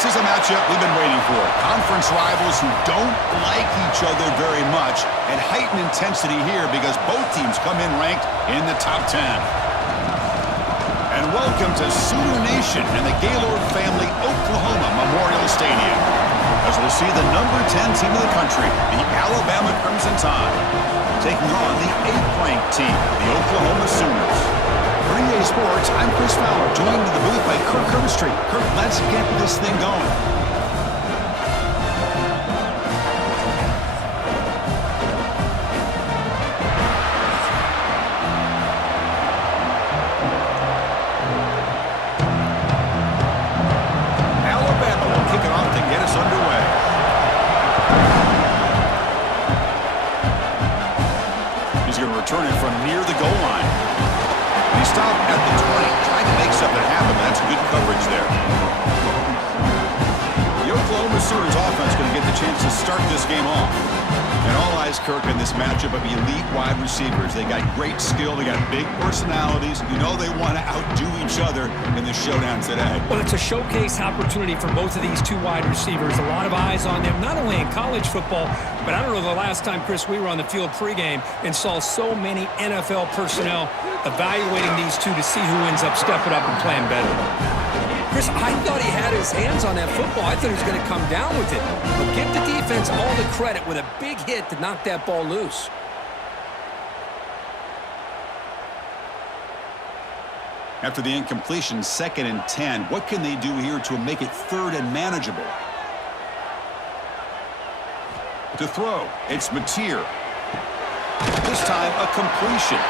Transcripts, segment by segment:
This is a matchup we've been waiting for. Conference rivals who don't like each other very much, and heightened intensity here because both teams come in ranked in the top 10. And welcome to Sooner Nation and the Gaylord Family Oklahoma Memorial Stadium, as we'll see the number 10 team of the country, the Alabama Crimson Tide, taking on the 8th-ranked team, the Oklahoma Sooners. For EA Sports, I'm Chris Fowler, joined in the booth by Kirk Herbstreit. Kirk, let's get this thing going. Alabama will kick it off to get us underway. He's going to return it from near the goal line. He stopped at the 20, trying to make something happen. That's good coverage there. The Oklahoma Sooners offense going to get the chance to start this game off. And all eyes, Kirk, in this matchup of elite wide receivers. They got great skill. They got big personalities. You know they want to outdo each other in the showdown today. Well, it's a showcase opportunity for both of these two wide receivers. A lot of eyes on them, not only in college football, but I don't know the last time, Chris, we were on the field pregame and saw so many NFL personnel evaluating these two to see who ends up stepping up and playing better. Chris, I thought he had his hands on that football. I thought he was going to come down with it. But give the defense all the credit with a big hit to knock that ball loose. After the incompletion, 2nd and 10. What can they do here to make it 3rd and manageable? To throw, it's Mateer. This time, a completion.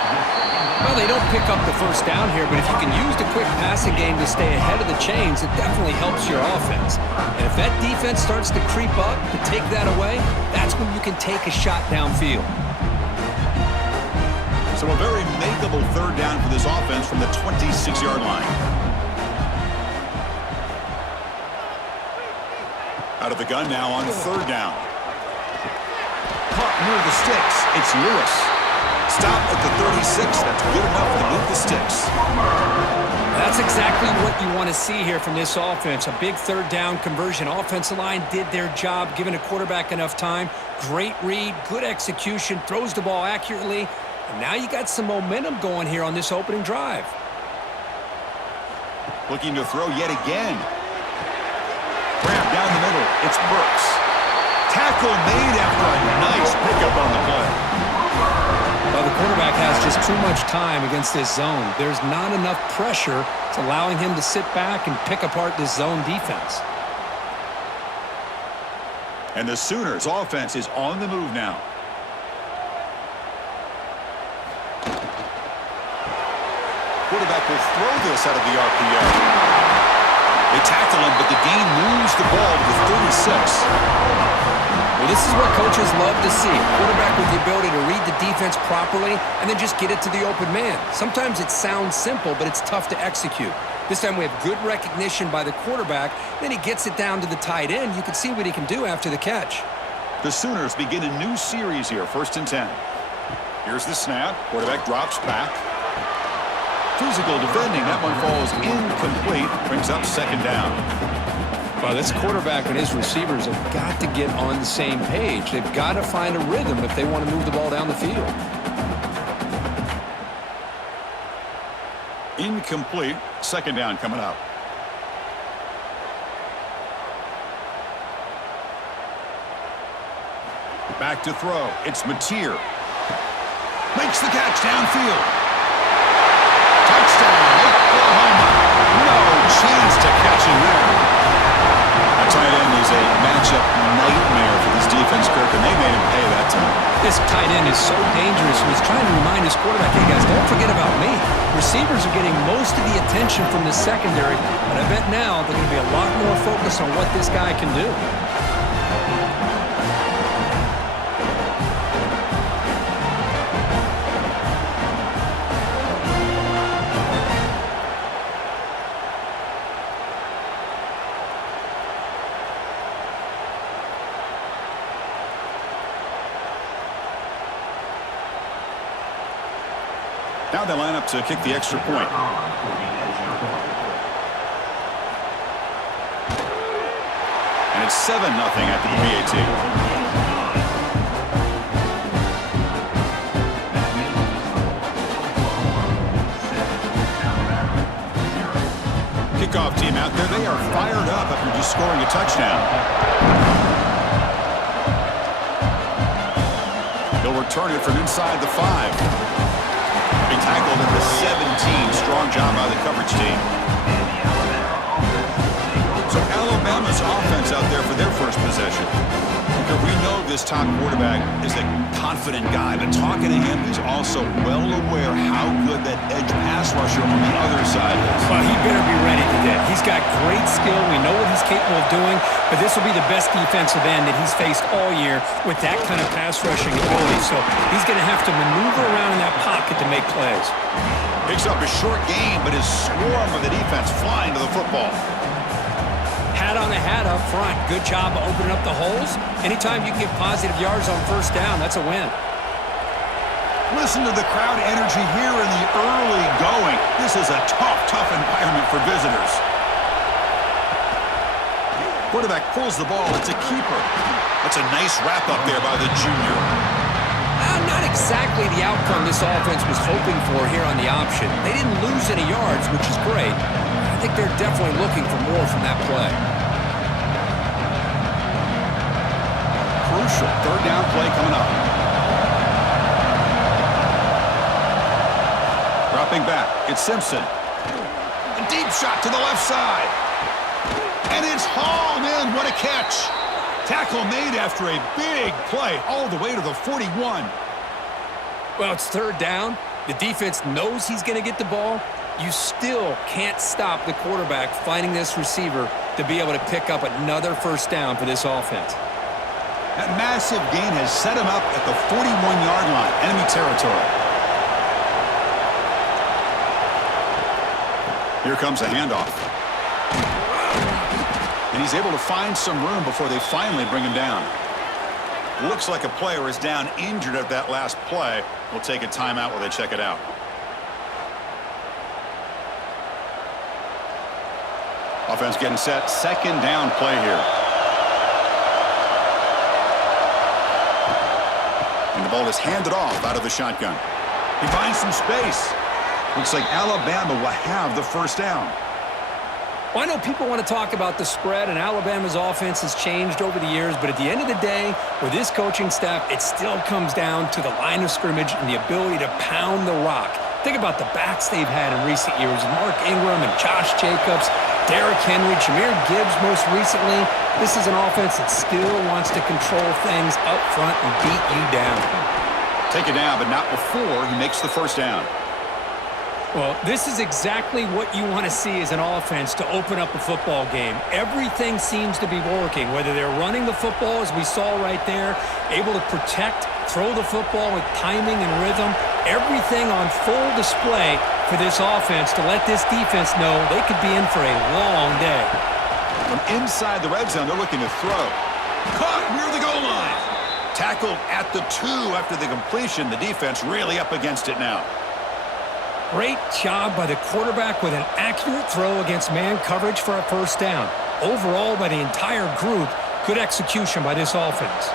Well, they don't pick up the first down here, but if you can use the quick passing game to stay ahead of the chains, it definitely helps your offense. And if that defense starts to creep up to take that away, that's when you can take a shot downfield. So a very makeable 3rd down for this offense from the 26-yard line. Out of the gun now on 3rd down. Caught near the sticks. It's Lewis. Stop at the 36. That's good enough to move the sticks. That's exactly what you want to see here from this offense. A big 3rd down conversion. Offensive line did their job, giving a quarterback enough time. Great read, good execution, throws the ball accurately. And now you got some momentum going here on this opening drive. Looking to throw yet again. Grab down the middle. It's Brooks. Tackle made after a nice pickup on the play. Well, the quarterback has just too much time against this zone. There's not enough pressure. It's allowing him to sit back and pick apart this zone defense. And the Sooners offense is on the move now. Quarterback will throw this out of the RPO. They tackle him, but the gain moves the ball to the 36. Well, this is what coaches love to see. A quarterback with the ability to read the defense properly and then just get it to the open man. Sometimes it sounds simple, but it's tough to execute. This time we have good recognition by the quarterback. Then he gets it down to the tight end. You can see what he can do after the catch. The Sooners begin a new series here, 1st and 10. Here's the snap. Quarterback drops back. Physical defending. That one falls incomplete. Brings up 2nd down. Well, this quarterback and his receivers have got to get on the same page. They've got to find a rhythm if they want to move the ball down the field. Incomplete. 2nd down coming up. Back to throw. It's Mateer. Makes the catch downfield. Touchdown, Oklahoma. No chance to catch him there. Tight end is a matchup nightmare for this defense, Kirk, and they made him pay that time. This tight end is so dangerous. He's trying to remind his quarterback, hey, guys, don't forget about me. Receivers are getting most of the attention from the secondary, but I bet now they're going to be a lot more focused on what this guy can do. Now they line up to kick the extra point. It's 7-0 after the PAT. Kickoff team out there. They are fired up after just scoring a touchdown. They'll return it from inside the 5. They tackled at the 17. Strong job by the coverage team. So Alabama's offense out there for their first possession. Because we know this top quarterback is a confident guy, but talking to him, he's also well aware how good that edge pass rusher on the other side is. Well, he better be ready today. He's got great skill. We know what he's capable of doing, but this will be the best defensive end that he's faced all year with that kind of pass rushing ability. So he's going to have to maneuver around in that pocket to make plays. Picks up a short gain, but his swarm of the defense flying to the football. Hat on a hat up front. Good job of opening up the holes. Anytime you can get positive yards on first down, that's a win. Listen to the crowd energy here in the early going. This is a tough environment for visitors. Quarterback pulls the ball. It's a keeper. That's a nice wrap up there by the junior. Not exactly the outcome this offense was hoping for here on the option. They didn't lose any yards, which is great. I think they're definitely looking for more from that play. Crucial third down play coming up. Dropping back, it's Simpson. A deep shot to the left side. And it's hauled in. What a catch. Tackle made after a big play all the way to the 41. Well, it's third down. The defense knows he's going to get the ball. You still can't stop the quarterback finding this receiver to be able to pick up another first down for this offense. That massive gain has set him up at the 41-yard line, enemy territory. Here comes a handoff. And he's able to find some room before they finally bring him down. Looks like a player is down injured at that last play. We'll take a timeout while they check it out. Offense getting set. Second down play here. And the ball is handed off out of the shotgun. He finds some space. Looks like Alabama will have the first down. Well, I know people want to talk about the spread, and Alabama's offense has changed over the years, but at the end of the day, with this coaching staff, it still comes down to the line of scrimmage and the ability to pound the rock. Think about the backs they've had in recent years. Mark Ingram and Josh Jacobs, Derrick Henry, Jahmyr Gibbs most recently. This is an offense that still wants to control things up front and beat you down. Take it down, but not before he makes the first down. Well, this is exactly what you want to see as an offense to open up a football game. Everything seems to be working, whether they're running the football, as we saw right there, able to protect, throw the football with timing and rhythm, everything on full display for this offense to let this defense know they could be in for a long day. From inside the red zone, they're looking to throw. Caught near the goal line. Tackled at the 2 after the completion. The defense really up against it now. Great job by the quarterback with an accurate throw against man coverage for a first down. Overall, by the entire group, good execution by this offense.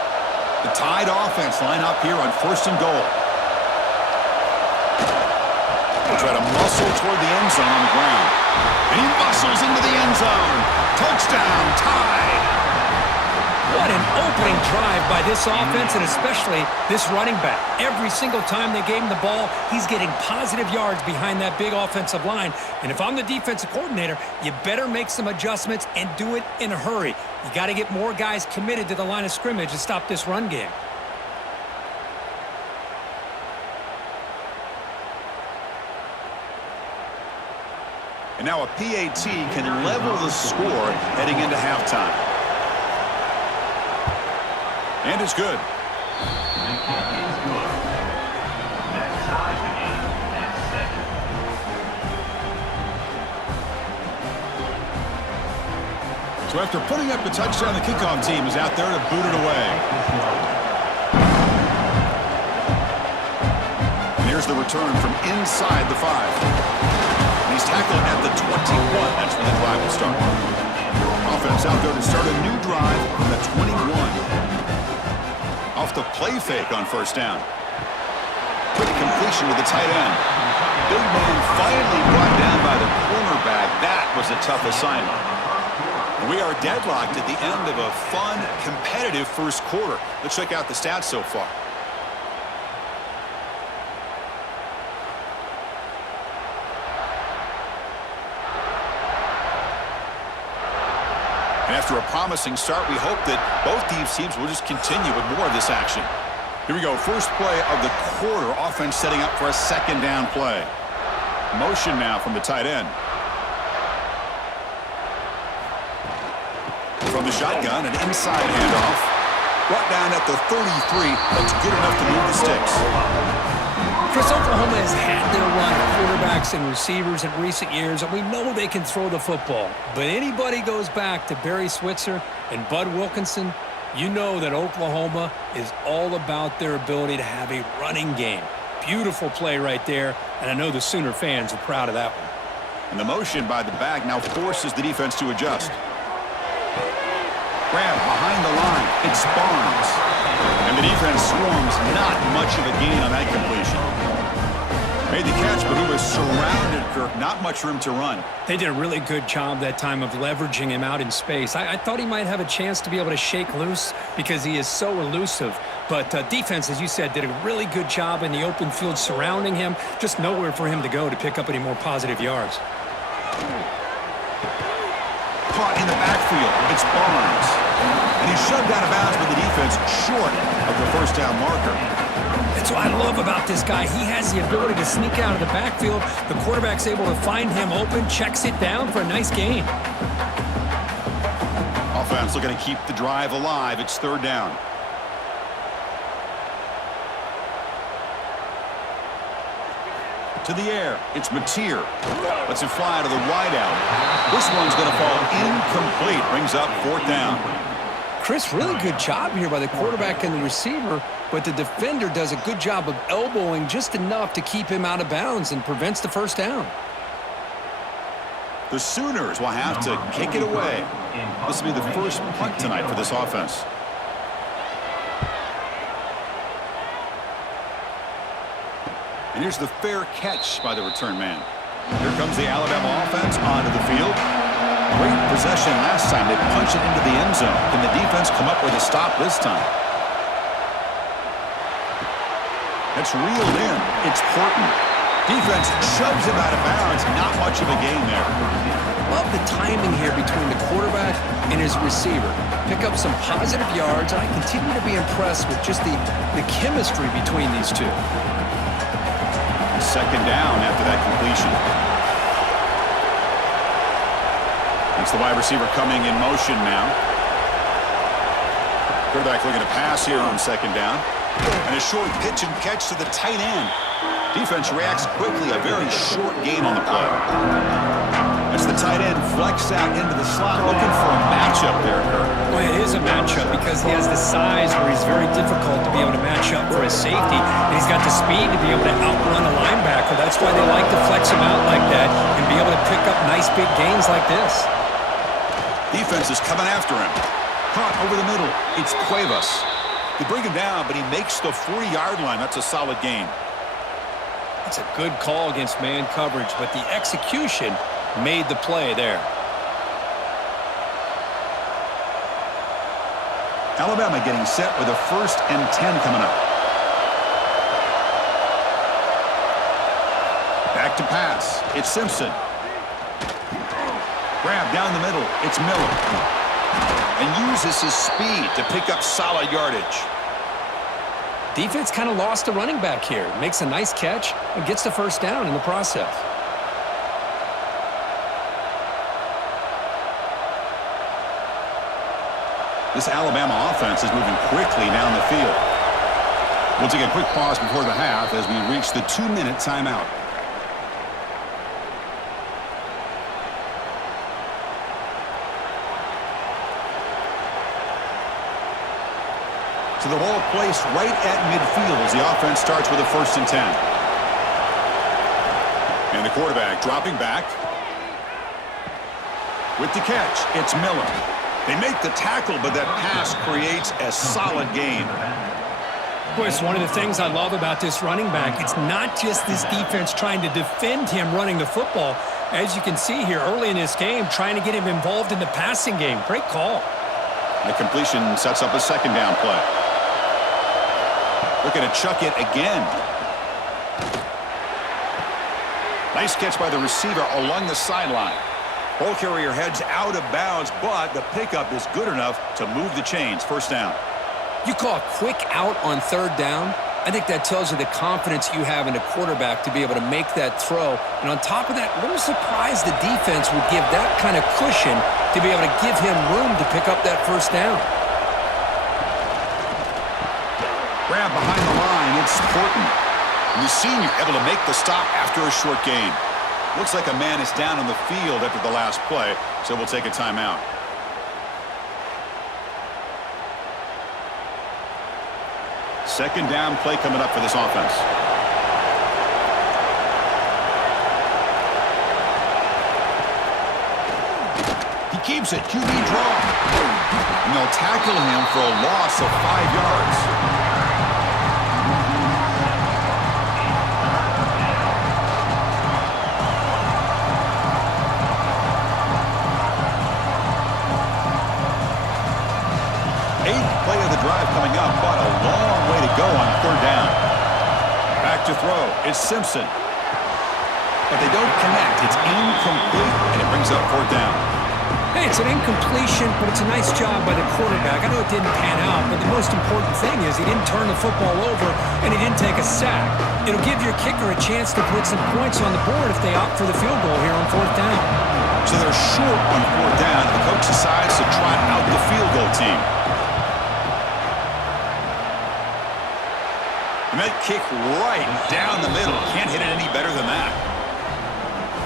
The Tide offense line up here on first and goal. They'll try to muscle toward the end zone on the ground. And he muscles into the end zone. Touchdown, Tide. What an opening drive by this offense, and especially this running back. Every single time they gave him the ball, he's getting positive yards behind that big offensive line. And if I'm the defensive coordinator, you better make some adjustments and do it in a hurry. You got to get more guys committed to the line of scrimmage to stop this run game. And now a PAT can level the score heading into halftime. And it's good. So after putting up the touchdown, the kickoff team is out there to boot it away. And here's the return from inside the 5. And he's tackled at the 21. That's when the drive will start. offense out there to start a new drive from the 21. Off the play fake on first down. Quick completion to the tight end. Big man finally brought down by the cornerback. That was a tough assignment. We are deadlocked at the end of a fun, competitive first quarter. Let's check out the stats so far. And after a promising start, we hope that both these teams will just continue with more of this action. Here we go. First play of the quarter. Offense setting up for a second down play. Motion now from the tight end. From the shotgun, an inside handoff. Brought down at the 33. That's good enough to move the sticks. Chris, Oklahoma has had their run of quarterbacks and receivers in recent years, and we know they can throw the football. But anybody goes back to Barry Switzer and Bud Wilkinson, you know that Oklahoma is all about their ability to have a running game. Beautiful play right there, and I know the Sooner fans are proud of that one. And the motion by the back now forces the defense to adjust. Grab behind the line. It's Barnes. And the defense swarms. Not much of a gain on that completion. Made the catch, but he was surrounded, Kirk. Not much room to run. They did a really good job that time of leveraging him out in space. I thought he might have a chance to be able to shake loose because he is so elusive. But defense, as you said, did a really good job in the open field surrounding him. Just nowhere for him to go to pick up any more positive yards. Caught in the backfield. It's Barnes. And he's shoved out of bounds with the defense short of the first down marker. That's what I love about this guy. He has the ability to sneak out of the backfield. The quarterback's able to find him open, checks it down for a nice gain. Offense looking to keep the drive alive. It's third down. To the air. It's Mateer. Lets it fly to the wideout. This one's going to fall incomplete. Brings up fourth down. Chris, really good job here by the quarterback and the receiver, but the defender does a good job of elbowing just enough to keep him out of bounds and prevents the first down. The Sooners will have to kick it away. This will be the first punt tonight for this offense. And here's the fair catch by the return man. Here comes the Alabama offense onto the field. Great possession last time. They punch it into the end zone. Can the defense come up with a stop this time? It's reeled in. It's Horton. Defense shoves him out of bounds. Not much of a gain there. Love the timing here between the quarterback and his receiver. Pick up some positive yards, and I continue to be impressed with just the chemistry between these two. Second down after that completion. It's the wide receiver coming in motion now. Quarterback looking to pass here on second down. And a short pitch and catch to the tight end. Defense reacts quickly. A very short gain on the play. As the tight end flex out into the slot, looking for a matchup there, Kirk. Well, it is a matchup because he has the size where he's very difficult to be able to match up for his safety. And he's got the speed to be able to outrun a linebacker. That's why they like to flex him out like that and be able to pick up nice big gains like this. Defense is coming after him. Caught over the middle. It's Cuevas. They bring him down, but he makes the 40-yard line. That's a solid gain. It's a good call against man coverage, but the execution made the play there. Alabama getting set with a 1st and 10 coming up. Back to pass. It's Simpson. Grab down the middle. It's Miller. And uses his speed to pick up solid yardage. Defense kind of lost a running back here. Makes a nice catch and gets the first down in the process. This Alabama offense is moving quickly down the field. We'll take a quick pause before the half as we reach the 2-minute timeout. So the ball placed right at midfield as the offense starts with a 1st and 10. And the quarterback dropping back. With the catch, it's Miller. They make the tackle, but that pass creates a solid gain. Boy, it's one of the things I love about this running back. It's not just this defense trying to defend him running the football. As you can see here early in this game, trying to get him involved in the passing game. Great call. The completion sets up a second down play. Looking to chuck it again. Nice catch by the receiver along the sideline. Ball carrier heads out of bounds, but the pickup is good enough to move the chains. First down. You call a quick out on third down. I think that tells you the confidence you have in a quarterback to be able to make that throw. And on top of that, a little surprised the defense would give that kind of cushion to be able to give him room to pick up that first down. Grab behind the line, it's Horton. And the senior able to make the stop after a short gain. Looks like a man is down on the field after the last play, so we'll take a timeout. Second down play coming up for this offense. He keeps it, QB draw. And they'll tackle him for a loss of 5 yards. Play of the drive coming up, but a long way to go on third down. Back to throw. It's Simpson. But they don't connect. It's incomplete, and it brings up fourth down. Hey, it's an incompletion, but it's a nice job by the quarterback. I know it didn't pan out, but the most important thing is he didn't turn the football over, and he didn't take a sack. It'll give your kicker a chance to put some points on the board if they opt for the field goal here on fourth down. So they're short on fourth down, and the coach decides to trot out the field goal team. And that kick right down the middle. Can't hit it any better than that.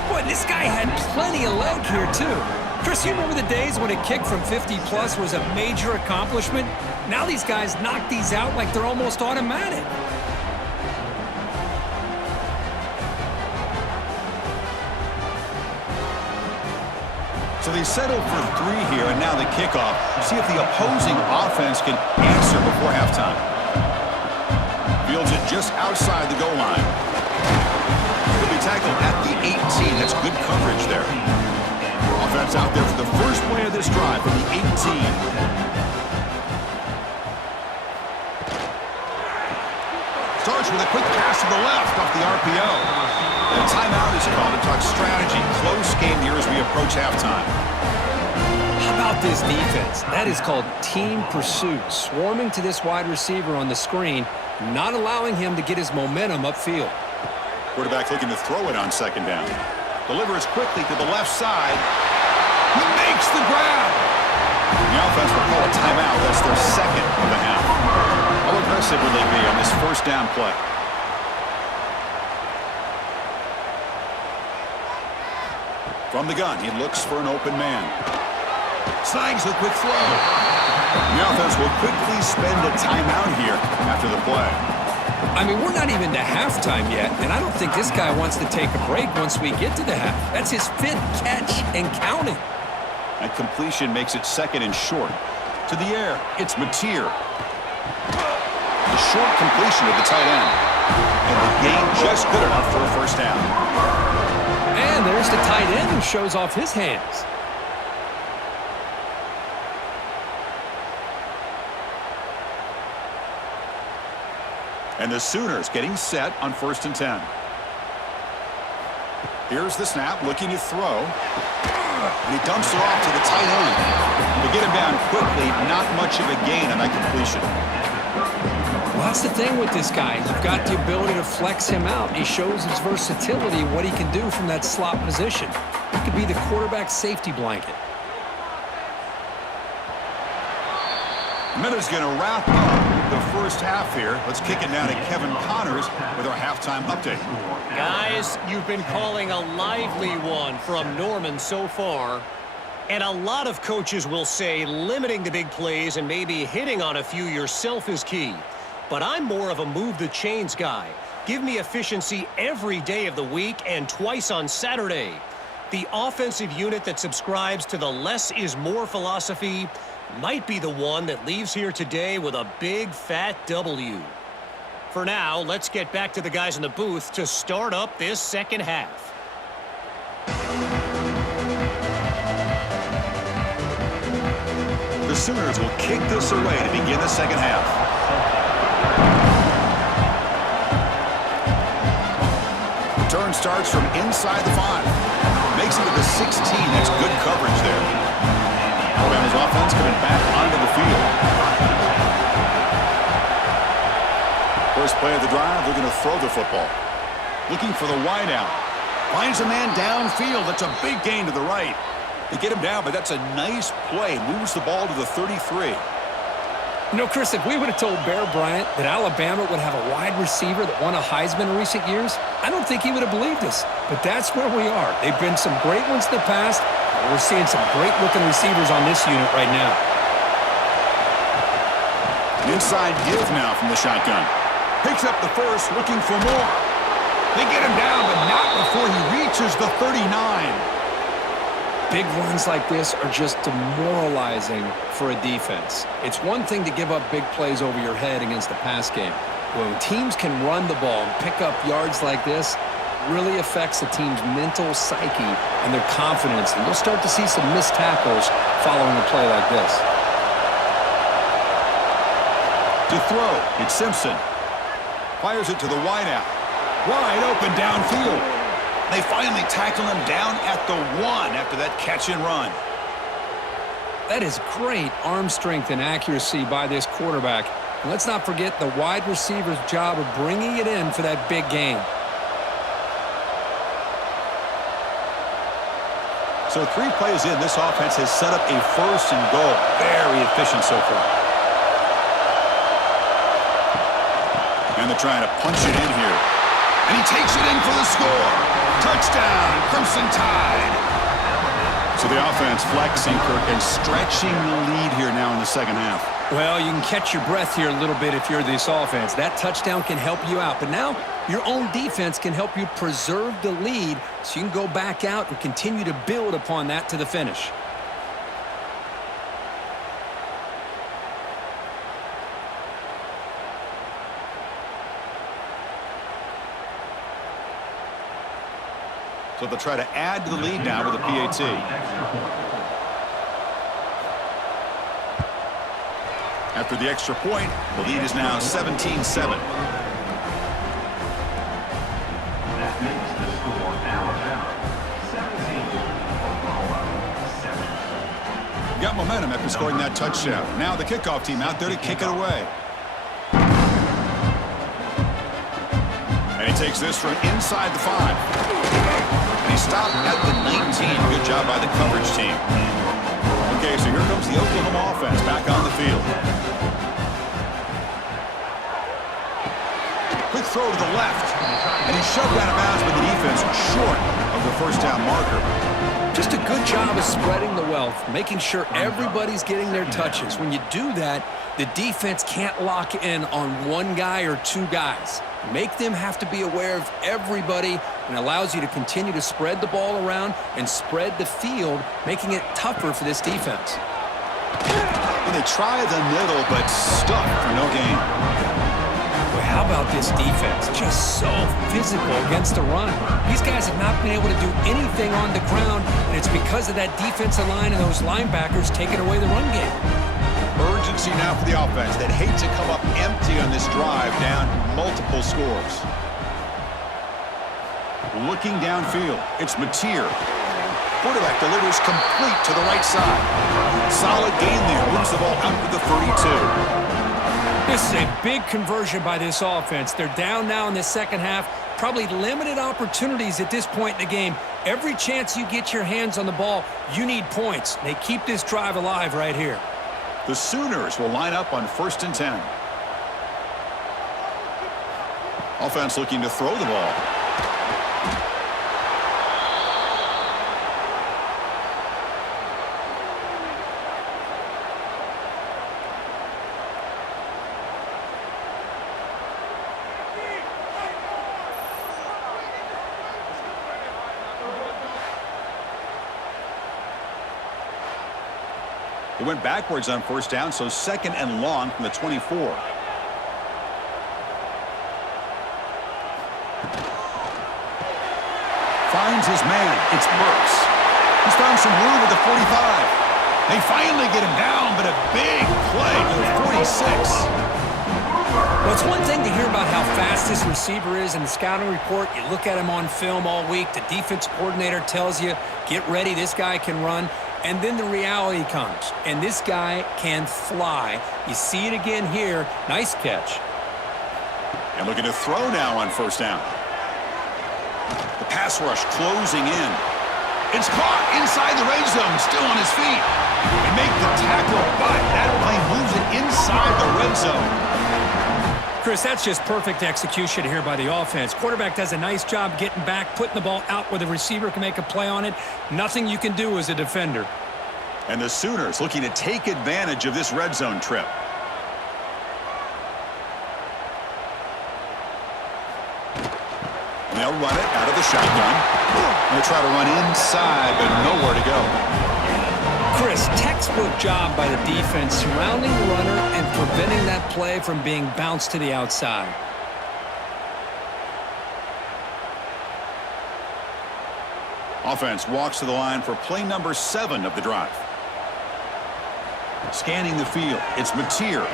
Boy, this guy had plenty of leg here, too. Chris, you remember the days when a kick from 50-plus was a major accomplishment? Now these guys knock these out like they're almost automatic. So they settle for 3 here, and now the kickoff. See if the opposing offense can answer before halftime. Fields it just outside the goal line. He'll be tackled at the 18. That's good coverage there. Offense out there for the first play of this drive from the 18. Starts with a quick pass to the left off the RPO. And a timeout is called to talk strategy. Close game here as we approach halftime. How about this defense? That is called team pursuit. Swarming to this wide receiver on the screen, not allowing him to get his momentum upfield. Quarterback looking to throw it on second down. Delivers quickly to the left side. He makes the grab. The offense will call a timeout. That's their second of the half. How aggressive will they be on this first down play? From the gun, he looks for an open man. Snags a quick throw. The offense will quickly spend a timeout here after the play. I mean, we're not even to halftime yet, and I don't think this guy wants to take a break once we get to the half. That's his 5th catch and counting. That completion makes it second and short. To the air, it's Mateer. The short completion of the tight end. And the gain just good enough for a first down. And there's the tight end who shows off his hands. And the Sooners getting set on 1st and 10. Here's the snap, looking to throw. And he dumps it off to the tight end. To get him down quickly, not much of a gain on that completion. Well, that's the thing with this guy. You've got the ability to flex him out. He shows his versatility, what he can do from that slot position. He could be the quarterback safety blanket. Miller's going to wrap up the first half here. Let's kick it now to Kevin Connors with our halftime update. Guys, you've been calling a lively one from Norman so far. And a lot of coaches will say limiting the big plays and maybe hitting on a few yourself is key. But I'm more of a move the chains guy. Give me efficiency every day of the week and twice on Saturday. The offensive unit that subscribes to the less is more philosophy might be the one that leaves here today with a big fat W. For now, let's get back to the guys in the booth to start up this second half. The Sooners will kick this away to begin the second half. Turn starts from inside the 5. Makes it to the 16. That's good coverage there. Alabama's offense coming back onto the field. First play of the drive, they're going to throw the football. Looking for the wideout. Finds a man downfield. That's a big gain to the right. They get him down, but that's a nice play. Moves the ball to the 33. You know, Chris, if we would have told Bear Bryant that Alabama would have a wide receiver that won a Heisman in recent years, I don't think he would have believed us. But that's where we are. They've been some great ones in the past, and we're seeing some great-looking receivers on this unit right now. Inside give now from the shotgun. Picks up the first, looking for more. They get him down, but not before he reaches the 39. Big runs like this are just demoralizing for a defense. It's one thing to give up big plays over your head against the pass game. When teams can run the ball and pick up yards like this, it really affects the team's mental psyche and their confidence. And you'll start to see some missed tackles following a play like this. To throw, it's Simpson. Fires it to the wideout. Wide open downfield. They finally tackle him down at the 1 after that catch and run. That is great arm strength and accuracy by this quarterback. And let's not forget the wide receiver's job of bringing it in for that big gain. So 3 plays in, this offense has set up a first and goal. Very efficient so far. And they're trying to punch it in here. And he takes it in for the score. Touchdown, Crimson Tide. So the offense flexing, Kirk, and stretching the lead here now in the second half. Well, you can catch your breath here a little bit if you're this offense. That touchdown can help you out. But now your own defense can help you preserve the lead so you can go back out and continue to build upon that to the finish. So they'll try to add to the lead now with a PAT. After the extra point, the lead is now 17-7. Got momentum after scoring that touchdown. Now the kickoff team out there to kick it away. And he takes this from inside the 5. And he stopped at the 19. Good job by the coverage team. Okay, so here comes the Oklahoma offense back on the field. Quick throw to the left. And he's shoved out of bounds, but the defense was short of the first down marker. Just a good job of spreading the wealth, making sure everybody's getting their touches. When you do that, the defense can't lock in on one guy or 2 guys. Make them have to be aware of everybody, and allows you to continue to spread the ball around and spread the field, making it tougher for this defense. And they try the middle, but stuck for no gain. Well, how about this defense? Just so physical against the run. These guys have not been able to do anything on the ground, and it's because of that defensive line and those linebackers taking away the run game. Urgency now for the offense that hates to come up empty on this drive, down multiple scores. Looking downfield, it's Mateer. Quarterback delivers complete to the right side. Solid gain there, moves the ball out to the 32. This is a big conversion by this offense. They're down now in the second half. Probably limited opportunities at this point in the game. Every chance you get your hands on the ball, you need points. They keep this drive alive right here. The Sooners will line up on 1st and 10. Offense looking to throw the ball. They went backwards on first down, so second and long from the 24. Finds his man. It's Burks. He's found some room at the 45. They finally get him down, but a big play to the 46. Well, it's one thing to hear about how fast this receiver is in the scouting report. You look at him on film all week. The defense coordinator tells you, get ready, this guy can run. And then the reality comes, and this guy can fly. You see it again here. Nice catch. And looking to throw now on first down. The pass rush closing in. It's caught inside the red zone, still on his feet. They make the tackle, but that play moves it inside the red zone. Chris, that's just perfect execution here by the offense. Quarterback does a nice job getting back, putting the ball out where the receiver can make a play on it. Nothing you can do as a defender. And the Sooners looking to take advantage of this red zone trip. And they'll run it out of the shotgun. And they try to run inside, but nowhere to go. Chris, textbook job by the defense surrounding the runner and preventing that play from being bounced to the outside. Offense walks to the line for play number 7 of the drive. Scanning the field, it's Mateer.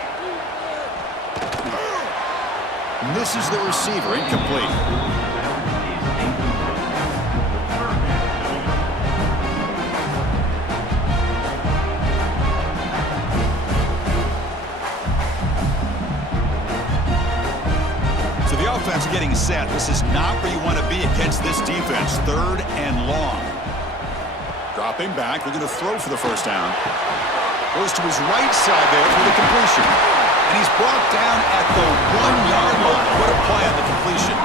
Misses the receiver, incomplete. Offense getting set. This is not where you want to be against this defense. Third and long. Dropping back. We're going to throw for the first down. Goes to his right side there for the completion. And he's brought down at the 1-yard line. What a play on the completion.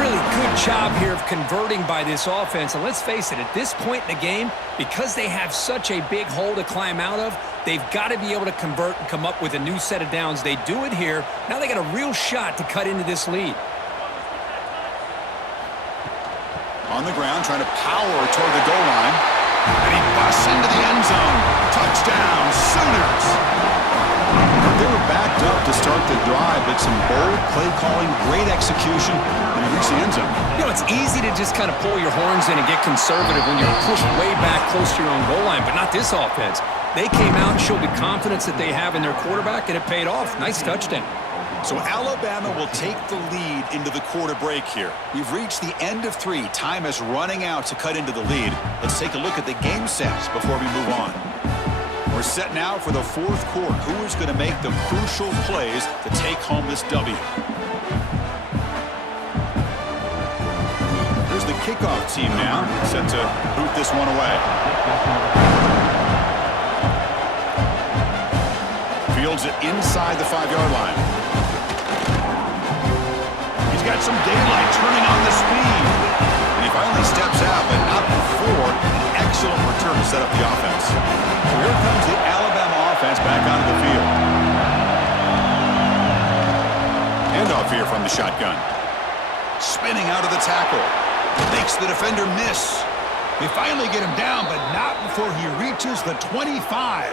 Really good job here of converting by this offense. And let's face it, at this point in the game, because they have such a big hole to climb out of, they've got to be able to convert and come up with a new set of downs. They do it here. Now they got a real shot to cut into this lead. On the ground, trying to power toward the goal line. And he busts into the end zone. Touchdown, Sooners. They were backed up to start the drive, but some bold play calling, great execution, and they reached the end zone. You know, it's easy to just kind of pull your horns in and get conservative when you're pushed way back close to your own goal line, but not this offense. They came out and showed the confidence that they have in their quarterback, and it paid off. Nice touchdown. So Alabama will take the lead into the quarter break here. We've reached the end of 3. Time is running out to cut into the lead. Let's take a look at the game sets before we move on. We're set now for the 4th quarter. Who is going to make the crucial plays to take home this W? Here's the kickoff team now, set to boot this one away. Fields it inside the 5-yard line. He's got some daylight turning on the speed. And he finally steps out, but not before an excellent return to set up the offense. So here comes the Alabama offense back onto the field. Handoff here from the shotgun. Spinning out of the tackle. Makes the defender miss. They finally get him down, but not before he reaches the 25.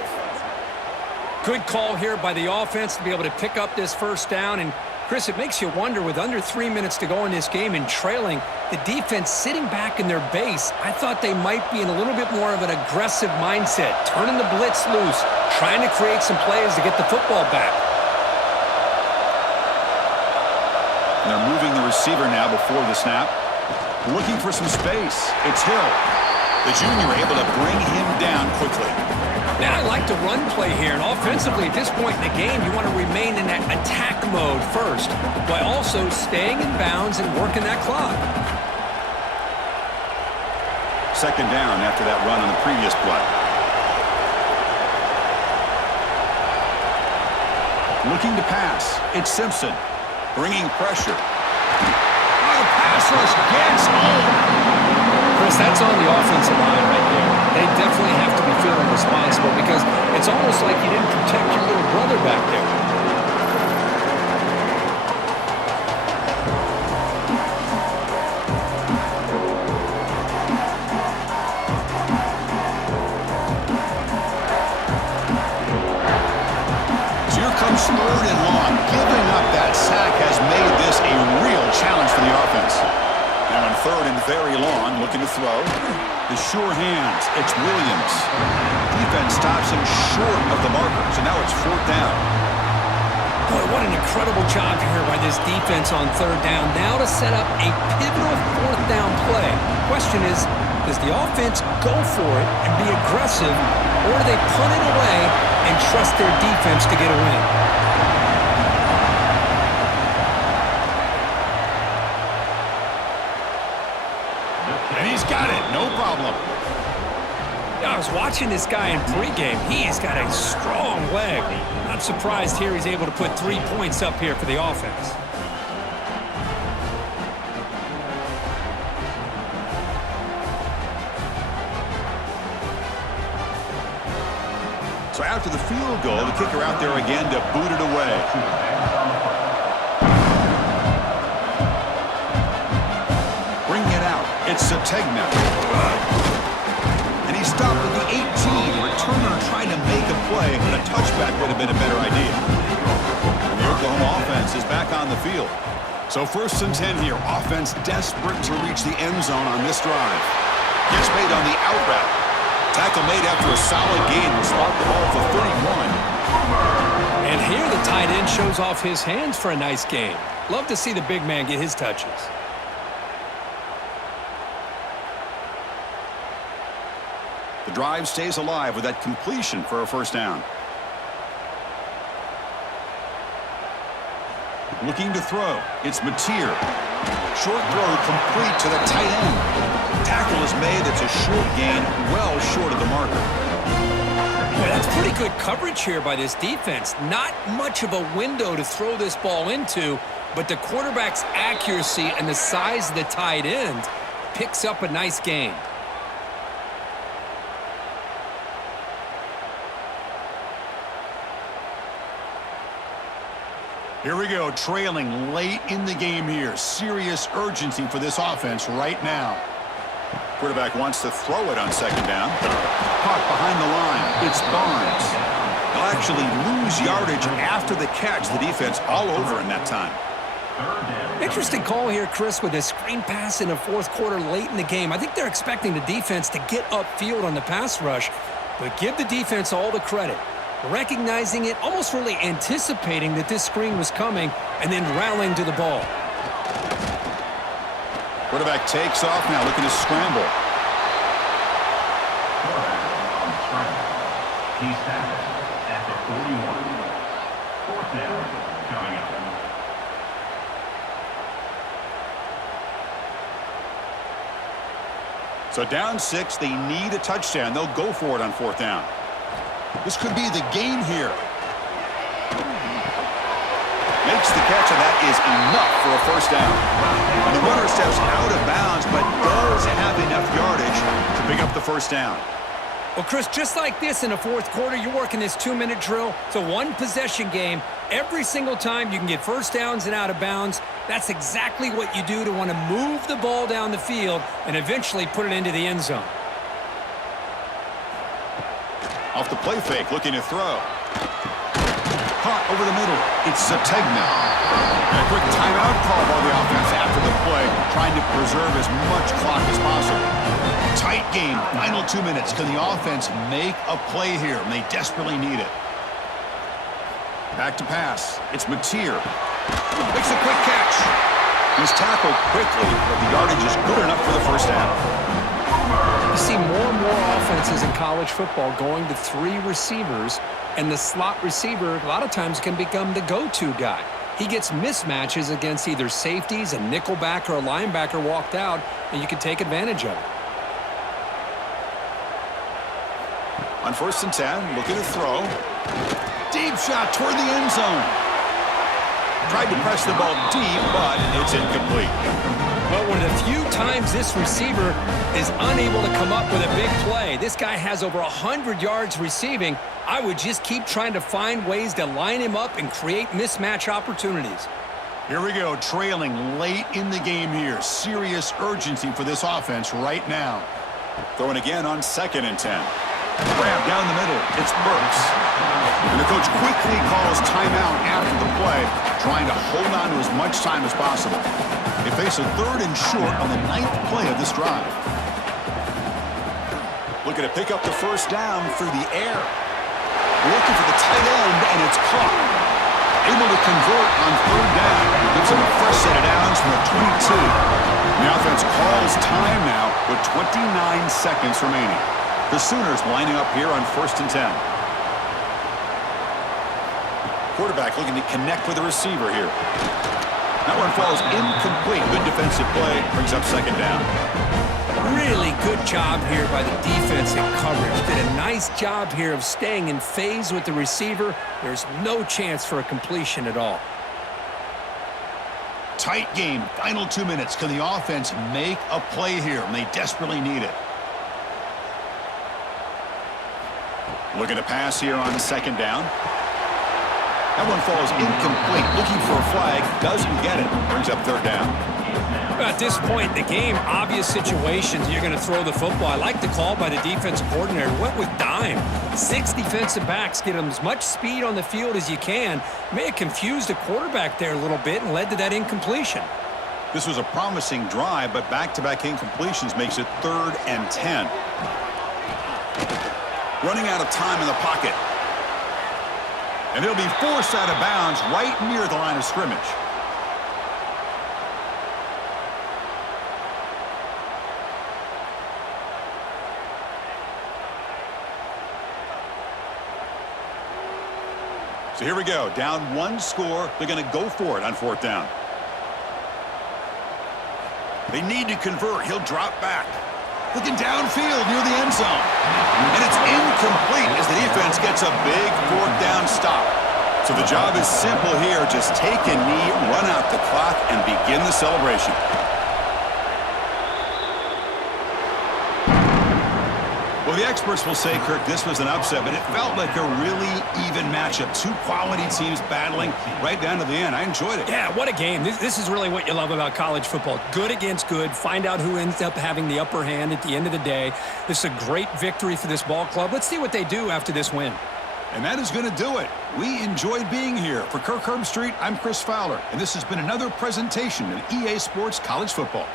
Good call here by the offense to be able to pick up this first down. And, Chris, it makes you wonder, with under 3 minutes to go in this game and trailing, the defense sitting back in their base, I thought they might be in a little bit more of an aggressive mindset, turning the blitz loose, trying to create some plays to get the football back. And they're moving the receiver now before the snap. Looking for some space. It's Hill. The junior able to bring him down quickly. Now I like the run play here, and offensively at this point in the game, you want to remain in that attack mode first, while also staying in bounds and working that clock. Second down after that run on the previous play. Looking to pass. It's Simpson. Bringing pressure. Oh, the pass rush gets home. Chris, that's on the offensive line right there. They definitely have to be feeling responsible because it's almost like you didn't protect your little brother back there. Here comes 3rd and long. Giving up that sack has made this a real challenge for the offense. Now on 3rd and very long, looking to throw. The sure hands. It's Williams. Defense stops him short of the marker, so now it's 4th down. Boy, what an incredible job here by this defense on 3rd down. Now to set up a pivotal 4th down play. Question is, does the offense go for it and be aggressive, or do they punt it away and trust their defense to get a win? And he's got it. No problem. I was watching this guy in pregame. He has got a strong leg. Not surprised here he's able to put 3 points up here for the offense. So after the field goal, the kicker out there again to boot it away. Bringing it out. It's Sategna. And he stopped at the 18. Returner trying to make a play, but a touchback would have been a better idea. And the Oklahoma offense is back on the field. So 1st and 10 here. Offense desperate to reach the end zone on this drive. Gets made on the out route. Tackle made after a solid gain will start the ball for 31. And here the tight end shows off his hands for a nice gain. Love to see the big man get his touches. The drive stays alive with that completion for a 1st down. Looking to throw. It's Mateer. Short throw complete to the tight end. Tackle is made. It's a short gain, well short of the marker. Boy, that's pretty good coverage here by this defense. Not much of a window to throw this ball into, but the quarterback's accuracy and the size of the tight end picks up a nice gain. Here we go, trailing late in the game here. Serious urgency for this offense right now. Quarterback wants to throw it on 2nd down. Caught behind the line. It's Barnes. He'll actually lose yardage after the catch. The defense all over in that time. Interesting call here, Chris, with a screen pass in the 4th quarter late in the game. I think they're expecting the defense to get upfield on the pass rush, but give the defense all the credit. Recognizing it, almost really anticipating that this screen was coming, and then rallying to the ball. Quarterback takes off now, looking to scramble. He's tackled at the 41. 4th down coming up. So down 6, they need a touchdown. They'll go for it on 4th down. This could be the game here. Makes the catch, and that is enough for a 1st down. And the runner steps out of bounds, but does have enough yardage to pick up the 1st down. Well, Chris, just like this in the 4th quarter, you're working this 2-minute drill. It's a 1-possession game. Every single time you can get 1st downs and out of bounds. That's exactly what you do to want to move the ball down the field and eventually put it into the end zone. Off the play fake, looking to throw. Caught over the middle. It's Sategna. And a quick timeout call by the offense after the play, trying to preserve as much clock as possible. Tight game, final 2 minutes. Can the offense make a play here? And they desperately need it. Back to pass. It's Mateer. Makes a quick catch. He's tackled quickly, but the yardage is good enough for the 1st down. You see more and more offenses in college football going to 3 receivers, and the slot receiver a lot of times can become the go-to guy. He gets mismatches against either safeties, a nickelback, or a linebacker walked out, and you can take advantage of it. On 1st and 10, looking to throw. Deep shot toward the end zone. Tried to press the ball deep, but it's incomplete. Well, one of the few times this receiver is unable to come up with a big play. This guy has over 100 yards receiving. I would just keep trying to find ways to line him up and create mismatch opportunities. Here we go, trailing late in the game here. Serious urgency for this offense right now. Throwing again on 2nd and 10. Grab down the middle. It's Burks. And the coach quickly calls timeout after the play, trying to hold on to as much time as possible. They face a 3rd and short on the 9th play of this drive. Looking to pick up the first down through the air. Looking for the tight end, and it's caught. Able to convert on 3rd down. Gives him a fresh set of downs from the 22. The offense calls time now with 29 seconds remaining. The Sooners lining up here on 1st and 10. Quarterback looking to connect with the receiver here. That one falls incomplete. Good defensive play. Brings up 2nd down. Really good job here by the defense in coverage. Did a nice job here of staying in phase with the receiver. There's no chance for a completion at all. Tight game. Final 2 minutes. Can the offense make a play here? And they desperately need it. Looking to pass here on 2nd down. That one falls incomplete. Looking for a flag. Doesn't get it. Brings up 3rd down. At this point in the game, obvious situations, you're going to throw the football. I like the call by the defensive coordinator. Went with dime. 6 defensive backs, get them as much speed on the field as you can. May have confused the quarterback there a little bit and led to that incompletion. This was a promising drive, but back-to-back incompletions makes it 3rd and 10. Running out of time in the pocket. And he'll be forced out of bounds right near the line of scrimmage. So here we go. Down 1 score. They're going to go for it on 4th down. They need to convert. He'll drop back. Looking downfield near the end zone. And it's incomplete as the defense gets a big 4th down stop. So the job is simple here. Just take a knee, run out the clock, and begin the celebration. Well, the experts will say, Kirk, this was an upset, but it felt like a really even matchup. 2 quality teams battling right down to the end. I enjoyed it. Yeah, what a game. This is really what you love about college football. Good against good. Find out who ends up having the upper hand at the end of the day. This is a great victory for this ball club. Let's see what they do after this win. And that is going to do it. We enjoyed being here. For Kirk Herbstreit, I'm Chris Fowler, and this has been another presentation of EA Sports College Football.